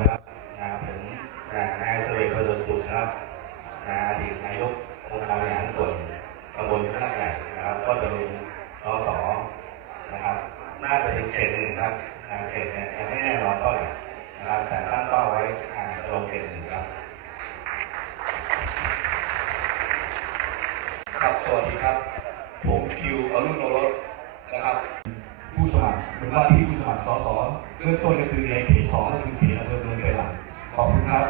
นะครับอ่าผมนายเสวกประดุลสุขนะครับอดีตนายกองค์การบริหารส่วนตำบลพระใหญ่นะครับ ก็จะลงสสนะครับ น่าจะเป็นเขตหนึ่งครับเขตเนี่ยยังไม่แน่นอนเท่าไหร่นะครับ แต่ตั้งเป้าไว้อ่าจะลงเขตหนึ่งครับ ครับสวัสดีครับ ผมคิวอรุณโอรสนะครับ ผู้สมัครเป็นว่าที่ผู้สมัครสส เริ่มต้นก็คือในเขตสองก็คือเขตอำเภอเมืองเป็นหลักขอบคุณครับ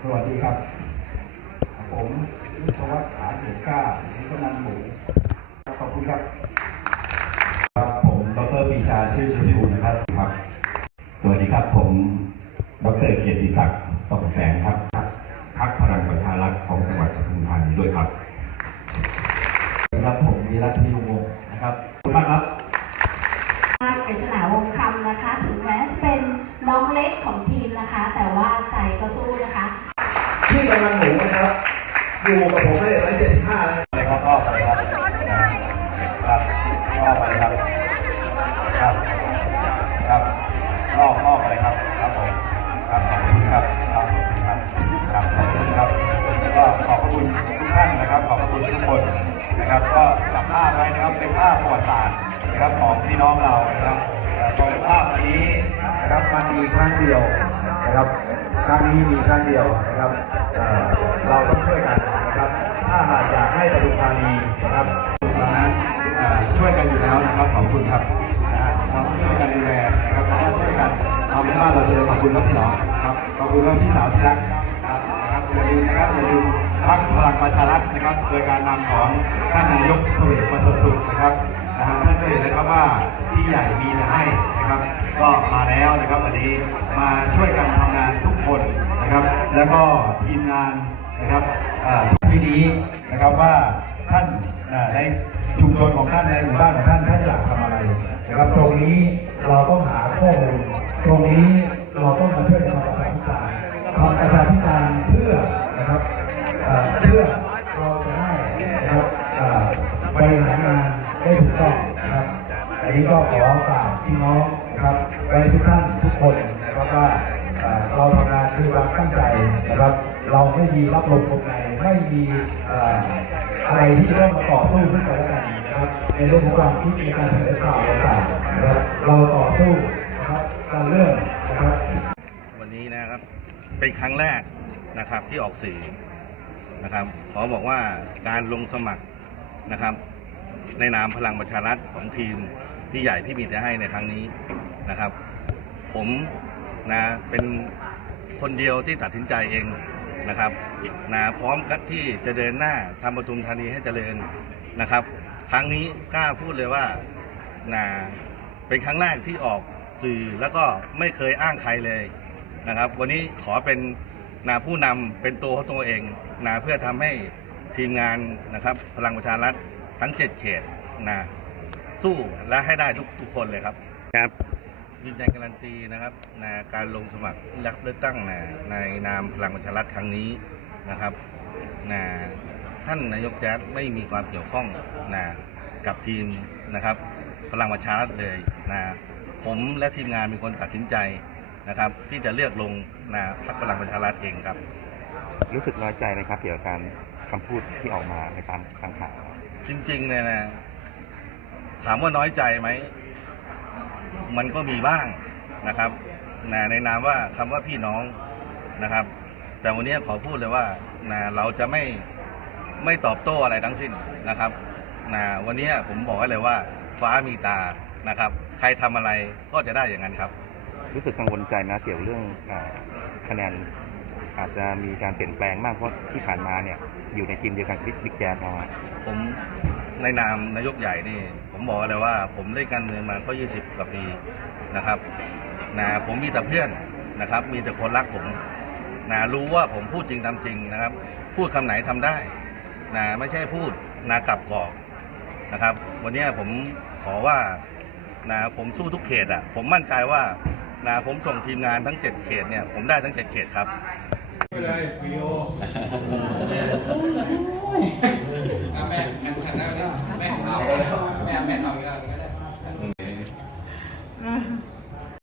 สวัสดีครับ ผมวิทยวัฒน์ผาเกียรติกล้านิกนันหมูขอบคุณครับครับผมดรปรีชาชื่อชุติภูมินะครับครับสวัสดีครับผมดรเกียรติศักดิ์ส่องแสงครับพักพลังประชารัฐของจังหวัดปทุมธานีด้วยครับครับผมวีรัตน์พิรุวงศ์นะครับขอบคุณมากครับ ปริศนาวงคำนะคะ ถึงแม้จะเป็ น้องเล็กของทีมนะคะ แต่ว่าใจก็สู้นะคะที่กำลังหมูนะครับอยู่กับผมไม่ได้ร้อยเจ็ดสิบห้าเลยอะครับรอบอะไรครับครับรอบอะไรครับครับครับรอบรอบอะไรครับครับผมครับขอบคุณครับครับครับครับขอบคุณครับก็ขอบคุณทุกท่านนะครับ ขอบคุณทุกคนนะครับ ก็จับภาพไว้นะครับเป็นภาพประวัติศาสตร์นะครับของพี่น้องเรานะครับตรงภาพอันนี้ นะครับมันมีครั้งเดียวนะครับ ครั้งนี้มีครั้งเดียวนะครับเเราต้องช่วยกันนะครับ ถ้าหากอยากให้ปทุมธานีนะครับตอนนั้นช่วยกันอยู่แล้วนะครับขอบคุณครับนะเราต้องช่วยกันดูแลนะครับเราต้องช่วยกันทำให้บ้านเราเจริญขอบคุณรับพี่น้องครับขอบคุณรับพี่สาวที่รักครับนะครับอย่าลืมนะครับอย่าลืมพรรคพลังประชารัฐนะครับ โดยการนำของท่านนายกสวกประเสริฐสุขนะครับ นะฮะท่านก็เห็นนะครับว่าพี่ใหญ่มีแต่ให้นะครับ ก็มาแล้วนะครับวันนี้มาช่วยกันทำงานทุกคนนะครับ แล้วก็ทีมงานนะครับที่นี้นะครับว่าท่านในชุมชนของท่านในหมู่บ้านของท่านท่านอยากทำอะไรนะครับตรงนี้เราต้องหาข้อมูลตรงนี้เราต้องมาช่วยกันทำประชาพิจารณ์ทำประชาพิจารณ์เพื่อนะครับเอ่อเพื่อเราจะได้นะครับเอ่อบริหารงานได้ถูก ต้องนะครับอันนี้ก็ขอฝากพี่น้องนะครับไว้ทุกท่านทุกคนนะครับว่าเราทำงานด้วยความตั้งใจนะครับ เราไม่มีรับลมคมในไม่มีอะไรที่ต้องมาต่อสู้ขึ้นไปแล้วกันนะครับในเรื่องของความคิดในการเสนอข่าวต่างๆนะครับเราต่อสู้นะครับการเรื่องนะครับ วันนี้นะครับเป็นครั้งแรกนะครับที่ออกสื่อนะครับ ขอบอกว่าการลงสมัครนะครับ ในนามพลังประชารัฐของทีมที่ใหญ่ที่มีแต่ให้ในครั้งนี้นะครับ ผมนะเป็นคนเดียวที่ตัดสินใจเองนะครับนะพร้อมกับที่จะเดินหน้าทำปทุมธานีให้เจริญนะครับ ครั้งนี้กล้าพูดเลยว่านะเป็นครั้งแรกที่ออกสื่อแล้วก็ไม่เคยอ้างใครเลยนะครับ วันนี้ขอเป็นนาผู้นำเป็นตัวของตัวเองนะเพื่อทำให้ทีมงานนะครับ พลังประชารัฐ ทั้งเจ็ดเขตนะสู้และให้ได้ทุกทุกคนเลยครับครับยืนยันการันตีนะครับในการลงสมัครรับเลือกตั้งนะในนามพลังประชารัฐครั้งนี้นะครับนะท่านนายกแจ๊ดไม่มีความเกี่ยวข้องนะกับทีมนะครับ พลังประชารัฐเลยนะผมและทีมงานเป็นคนตัดสินใจนะครับ ที่จะเลือกลงนะพรรคพลังประชารัฐเองครับ รู้สึกน้อยใจไหมครับเกี่ยวกับการคำพูดที่ออกมาในตามทางข่าว จริงๆเนี่ยนะถามว่าน้อยใจไหม มันก็มีบ้างนะครับนะในนามว่าคำว่าพี่น้องนะครับ แต่วันนี้ขอพูดเลยว่านะเราจะไม่ไม่ตอบโต้อะไรทั้งสิ้นนะครับนะวันนี้ผมบอกไว้เลยว่า ฟ้ามีตานะครับ ใครทำอะไรก็จะได้อย่างนั้นครับ รู้สึกกังวลใจนะเกี่ยวเรื่องอคะแนนอาจจะมีการเปลี่ยนแปลงมากเพราะที่ผ่านมาเนี่ยอยู่ในทีมเดียวกันบิ๊กบิ๊กแจ๊ดนะฮะ ผมในนามนายกใหญ่นี่ ผมบอกเลยว่า ผมเล่นการเมืองมาก็ 20 กว่าปีนะครับนะผมมีแต่เพื่อนนะครับ มีแต่คนรักผมนะรู้ว่าผมพูดจริงทำจริงนะครับ พูดคำไหนทำได้นะไม่ใช่พูดนากลับกรอกนะครับ วันนี้ผมขอว่านะผมสู้ทุกเขตอะ ผมมั่นใจว่านะผมส่งทีมงานทั้ง 7 เขตเนี่ยผมได้ทั้ง 7 เขตครับ ไม่เลยวิดีโอ